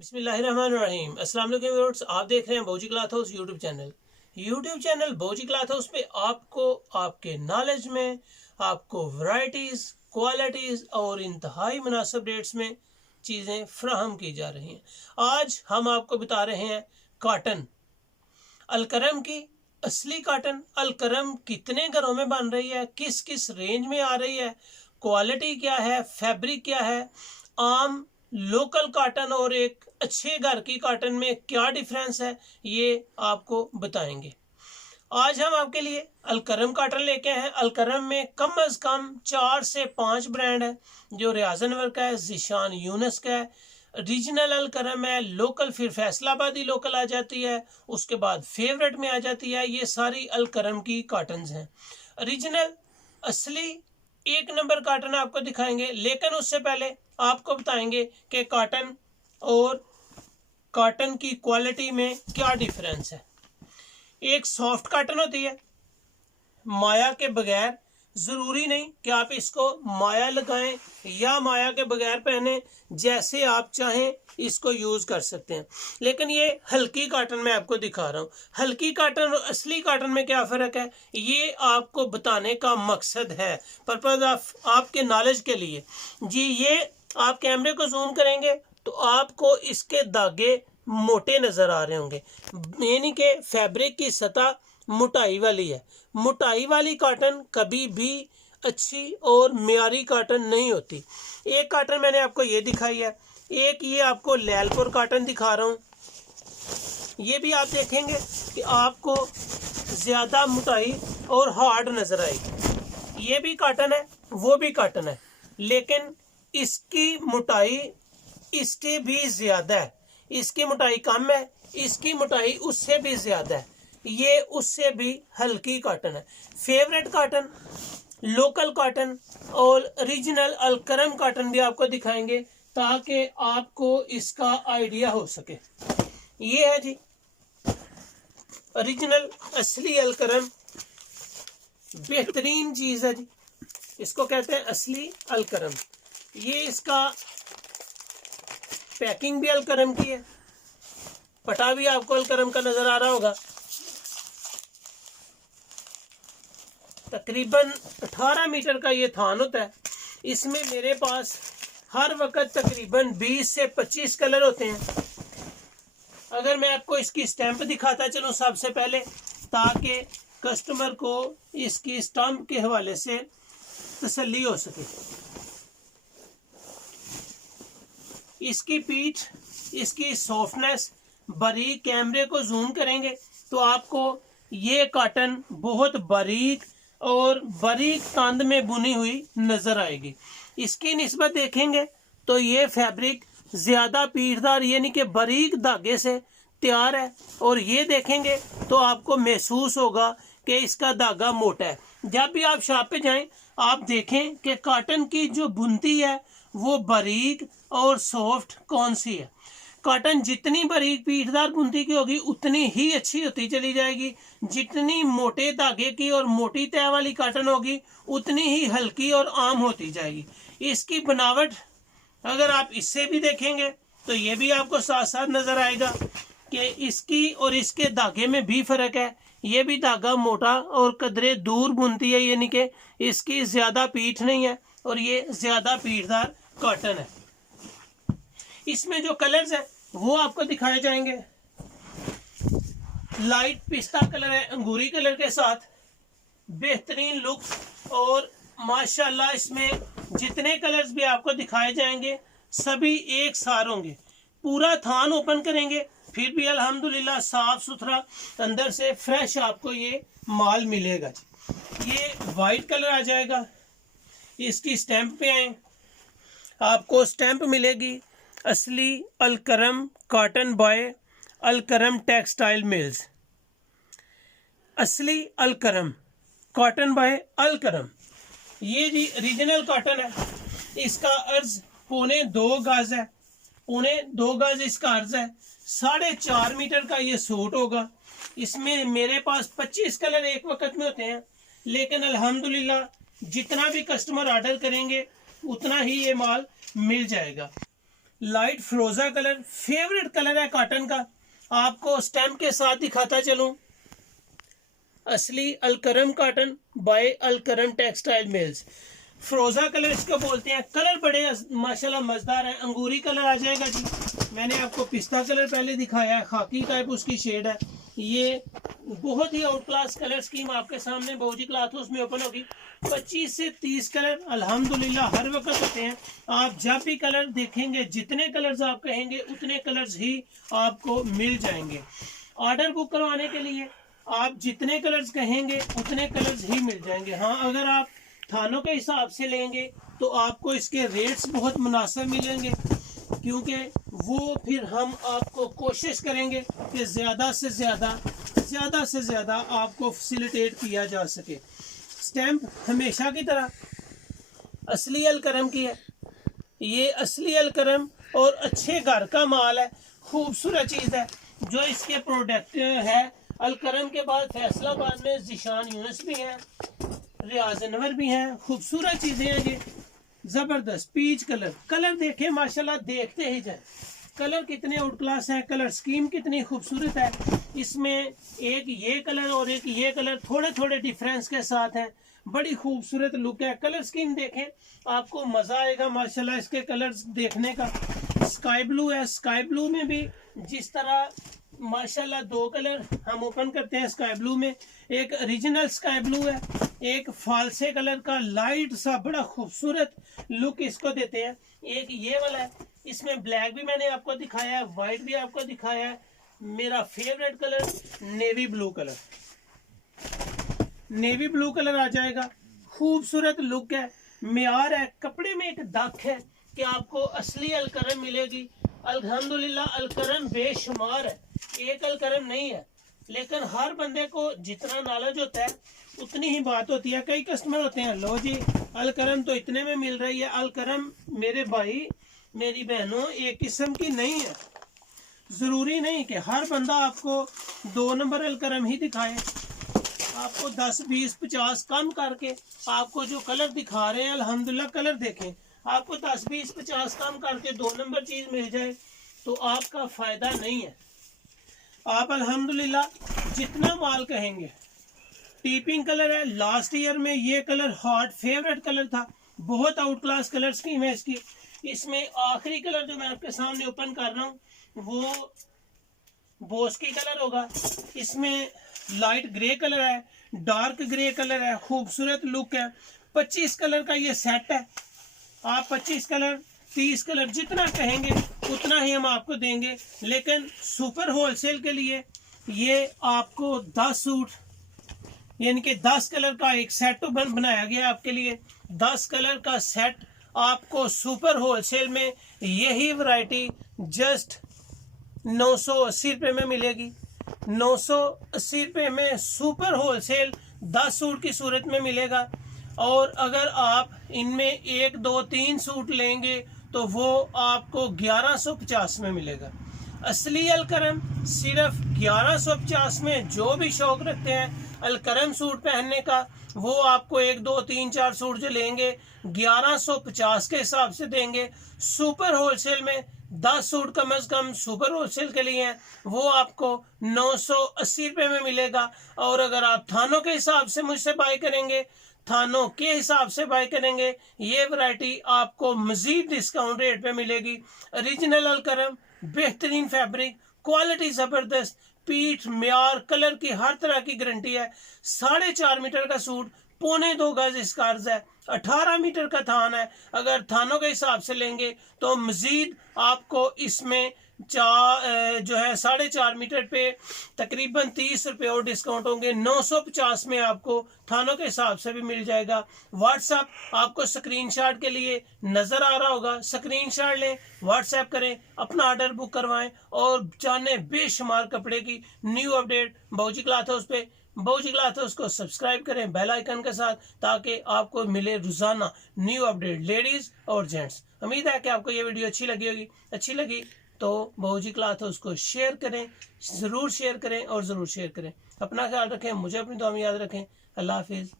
बिस्मिल्लाहिर्रहमानिर्रहीम। अस्सलाम वालेकुम व्यूअर्स, आप देख रहे हैं भोजी क्लॉथ हाउस यूट्यूब चैनल भोजी क्लॉथ हाउस पे आपको आपके नॉलेज में आपको वैरायटीज, क्वालिटीज और इंतहाई मुनासिब रेट्स में चीज़ें फ्राहम की जा रही हैं। आज हम आपको बता रहे हैं कॉटन अलकरम की असली कॉटन। अलकरम कितने घरों में बन रही है, किस किस रेंज में आ रही है, क्वालिटी क्या है, फैब्रिक क्या है, आम लोकल कॉटन और एक अच्छे घर की कॉटन में क्या डिफरेंस है, ये आपको बताएंगे। आज हम आपके लिए अलकरम कॉटन लेके आए हैं। अलकरम में कम अज कम 4 से 5 ब्रांड है, जो रियाजन वर्क का है, जिशान यूनस का है, रीजनल अलकरम है, लोकल फिर फैसलाबादी लोकल आ जाती है, उसके बाद फेवरेट में आ जाती है। ये सारी अलकरम की कॉटन हैं। रीजनल असली एक नंबर कॉटन आपको दिखाएंगे, लेकिन उससे पहले आपको बताएंगे कि कॉटन और कॉटन की क्वालिटी में क्या डिफरेंस है। एक सॉफ्ट कॉटन होती है माया के बगैर, जरूरी नहीं कि आप इसको माया लगाएं या माया के बगैर पहने, जैसे आप चाहें इसको यूज कर सकते हैं। लेकिन ये हल्की कॉटन में आपको दिखा रहा हूँ। हल्की कॉटन और असली कॉटन में क्या फर्क है, ये आपको बताने का मकसद है, पर्पज आपके नॉलेज के लिए जी। ये आप कैमरे को जूम करेंगे तो आपको इसके धागे मोटे नजर आ रहे होंगे, यानी कि फैब्रिक की सतह मोटाई वाली है। मोटाई वाली कॉटन कभी भी अच्छी और मियारी कॉटन नहीं होती। एक कॉटन मैंने आपको ये दिखाई है, एक ये आपको लैलपुर कॉटन दिखा रहा हूँ। ये भी आप देखेंगे कि आपको ज्यादा मोटाई और हार्ड नजर आएगी। ये भी कॉटन है, वो भी कॉटन है, लेकिन इसकी मोटाई इसके भी ज्यादा है। इसकी मोटाई कम है, इसकी मोटाई उससे भी ज्यादा है। ये उससे भी हल्की कॉटन है। फेवरेट कॉटन, लोकल कॉटन और रीजनल अलकरम कॉटन भी आपको दिखाएंगे, ताकि आपको इसका आइडिया हो सके। ये है जी ओरिजिनल असली अलकरम, बेहतरीन चीज है जी, इसको कहते हैं असली अलकरम। ये इसका पैकिंग भी अलकरम की है, पटा भी आपको अलकरम का नजर आ रहा होगा। तकरीबन 18 मीटर का ये थान होता है। इसमें मेरे पास हर वक्त तकरीबन 20 से 25 कलर होते हैं। अगर मैं आपको इसकी स्टैंप दिखाता चलूं सबसे पहले, ताकि कस्टमर को इसकी स्टैंप के हवाले से तसल्ली हो सके। इसकी पीठ, इसकी सॉफ्टनेस, बारीक कैमरे को जूम करेंगे तो आपको ये कॉटन बहुत बारीक और बारीक तांद में बुनी हुई नजर आएगी। इसकी निस्बत देखेंगे तो ये फैब्रिक ज्यादा पीठदार यानी कि बारीक धागे से तैयार है, और ये देखेंगे तो आपको महसूस होगा कि इसका धागा मोटा है। जब भी आप शॉप पे जाएं, आप देखें कि कॉटन की जो बुनती है वो बारीक और सॉफ्ट कौन सी है। कॉटन जितनी बारीक पीठदार बुनती की होगी उतनी ही अच्छी होती चली जाएगी। जितनी मोटे धागे की और मोटी तह वाली कॉटन होगी उतनी ही हल्की और आम होती जाएगी। इसकी बनावट अगर आप इससे भी देखेंगे तो ये भी आपको साथ साथ नजर आएगा कि इसकी और इसके धागे में भी फर्क है। ये भी धागा मोटा और कदरे दूर बुनती है, यानी कि इसकी ज्यादा पीठ नहीं है और ये ज्यादा पीठदार कॉटन है। इसमें जो कलर्स हैं वो आपको दिखाए जाएंगे। लाइट पिस्ता कलर है अंगूरी कलर के साथ, बेहतरीन लुक, और माशाल्लाह इसमें जितने कलर्स भी आपको दिखाए जाएंगे सभी एक सार होंगे। पूरा थान ओपन करेंगे फिर भी अल्हम्दुलिल्लाह साफ सुथरा अंदर से फ्रेश आपको ये माल मिलेगा। ये वाइट कलर आ जाएगा। इसकी स्टैंप पे आए, आपको स्टैंप मिलेगी असली Alkaram cotton by Alkaram textile mills. असली अलकरम कॉटन बाय अलकरम, ये जी रीजनल कॉटन है। इसका अर्ज 2.25 गज है, 2.25 गज इसका अर्ज है। 4.5 मीटर का ये सूट होगा। इसमें मेरे पास 25 कलर एक वक्त में होते हैं, लेकिन अल्हम्दुलिल्लाह जितना भी कस्टमर ऑर्डर करेंगे उतना ही ये माल मिल जाएगा। लाइट फिरोजा कलर फेवरेट कलर है कॉटन का। आपको स्टैम्प के साथ दिखाता चलूं, असली Alkaram cotton by Alkaram textile mills. फिरोजा कलर इसको बोलते हैं। कलर बड़े माशाल्लाह मजेदार है। अंगूरी कलर आ जाएगा जी। मैंने आपको पिस्ता कलर पहले दिखाया है, खाकी टाइप उसकी शेड है। ये बहुत ही आउट क्लास कलर स्कीम आपके सामने बहुजी क्लॉथ हाउस में ओपन होगी। 25 से 30 कलर अल्हम्दुलिल्लाह हर वक्त होते हैं। आप जब भी कलर देखेंगे, जितने कलर्स आप कहेंगे उतने कलर्स ही आपको मिल जाएंगे। ऑर्डर बुक करवाने के लिए आप जितने कलर्स कहेंगे उतने कलर्स ही मिल जाएंगे। हाँ, अगर आप थानों के हिसाब से लेंगे तो आपको इसके रेट्स बहुत मुनासिब मिलेंगे, क्योंकि वो फिर हम आपको कोशिश करेंगे कि ज़्यादा से ज़्यादा आपको फैसिलिटेट किया जा सके। स्टैम्प हमेशा की तरह असली अलकरम की है। ये असली अलकरम और अच्छे घर का माल है, खूबसूरत चीज़ है। जो इसके प्रोडक्ट है, अलकरम के बाद फैसलाबाद में ज़ीशान यूनिस भी हैं, रियाज अनवर भी हैं। खूबसूरत चीज़ें हैं ये, ज़बरदस्त पीच कलर। कलर देखें माशाल्लाह, देखते ही जाए कलर कितने आउट क्लास है, कलर स्कीम कितनी खूबसूरत है। इसमें एक ये कलर और एक ये कलर थोड़े थोड़े डिफरेंस के साथ हैं। बड़ी खूबसूरत लुक है। कलर स्कीम देखें, आपको मज़ा आएगा माशाल्लाह इसके कलर्स देखने का। स्काई ब्लू है, स्काई ब्लू में भी जिस तरह माशाल्लाह 2 कलर हम ओपन करते हैं स्काई ब्लू में। एक ओरिजिनल स्काई ब्लू है, एक फालसे कलर का लाइट सा बड़ा खूबसूरत लुक इसको देते हैं। एक ये वाला है, इसमें ब्लैक भी मैंने आपको दिखाया है, वाइट भी आपको दिखाया है। मेरा favourite colour navy blue colour, navy blue colour आ जाएगा। खूबसूरत लुक है, म्यार है, कपड़े में एक दाग है कि आपको असली अलकरम मिलेगी। अल्हम्दुलिल्लाह अलकरम बेशुमार है, एक अलकरम नहीं है, लेकिन हर बंदे को जितना नॉलेज होता है उतनी ही बात होती है। कई कस्टमर होते हैं, लो जी अलकरम तो इतने में मिल रही है। अलकरम मेरे भाई मेरी बहनों एक किस्म की नहीं है। ज़रूरी नहीं कि हर बंदा आपको 2 नंबर अलकरम ही दिखाए। आपको 10, 20, 50 कम करके आपको जो कलर दिखा रहे हैं, अल्हम्दुलिल्लाह कलर देखें, आपको 10, 20, 50 कम करके 2 नंबर चीज़ मिल जाए तो आपका फ़ायदा नहीं है। आप अल्हम्दुलिल्लाह जितना माल कहेंगे। टीपिंग कलर है, लास्ट ईयर में ये कलर हॉट फेवरेट कलर था। बहुत आउट क्लास कलर स्कीम है इसकी। इसमें आखिरी कलर जो मैं आपके सामने ओपन कर रहा हूँ वो बोस्की कलर होगा। इसमें लाइट ग्रे कलर है, डार्क ग्रे कलर है, खूबसूरत लुक है। 25 कलर का ये सेट है। आप 25 कलर 30 कलर जितना कहेंगे उतना ही हम आपको देंगे, लेकिन सुपर होलसेल के लिए ये आपको 10 सूट यानी कि 10 कलर का एक सेट बनाया गया आपके लिए। 10 कलर का सेट आपको सुपर होलसेल में यही वैरायटी जस्ट 980 रुपये में मिलेगी। 980 रुपये में सुपर होलसेल 10 सूट की सूरत में मिलेगा। और अगर आप इनमें 1, 2, 3 सूट लेंगे तो वो आपको 1150 में मिलेगा। असली अलकरम सिर्फ 1150 में। जो भी शौक रखते हैं अलकरम सूट पहनने का, वो आपको 1, 2, 3, 4 सूट जो लेंगे 1150 के हिसाब से देंगे। सुपर होलसेल में 10 सूट कम से कम सुपर होलसेल के लिए हैं, वो आपको 980 रुपये में मिलेगा। और अगर आप थानों के हिसाब से मुझसे बाय करेंगे, थानों के हिसाब से बाय करेंगे, ये वैरायटी आपको मजीद डिस्काउंट रेट पे मिलेगी। ओरिजिनल अलकरम, बेहतरीन फैब्रिक, क्वालिटी जबरदस्त, पीठ म्यार कलर की हर तरह की गारंटी है। 4.5 मीटर का सूट, 1.25 गज इसका अर्ज है, 18 मीटर का थान है। अगर थानों के हिसाब से लेंगे तो मजीद आपको इसमें जो है 4.5 मीटर पे तकरीबन 30 रुपये और डिस्काउंट होंगे। 950 में आपको थानों के हिसाब से भी मिल जाएगा। व्हाट्सएप आपको स्क्रीनशॉट के लिए नजर आ रहा होगा, स्क्रीनशॉट लें, व्हाट्सएप करें, अपना ऑर्डर बुक करवाएं और जाने बेशुमार कपड़े की न्यू अपडेट बहुजी क्लॉथ हाउस पे। बहुजी क्लॉथ हाउस को सब्सक्राइब करें बेल आइकन के साथ, ताकि आपको मिले रोजाना न्यू अपडेट लेडीज और जेंट्स। उम्मीद है कि आपको ये वीडियो अच्छी लगी होगी। अच्छी लगी तो बहुजी क्लॉथ हाउस को शेयर करें, ज़रूर शेयर करें और ज़रूर शेयर करें। अपना ख्याल रखें, मुझे अपनी दुआ में याद रखें। अल्लाह हाफिज़।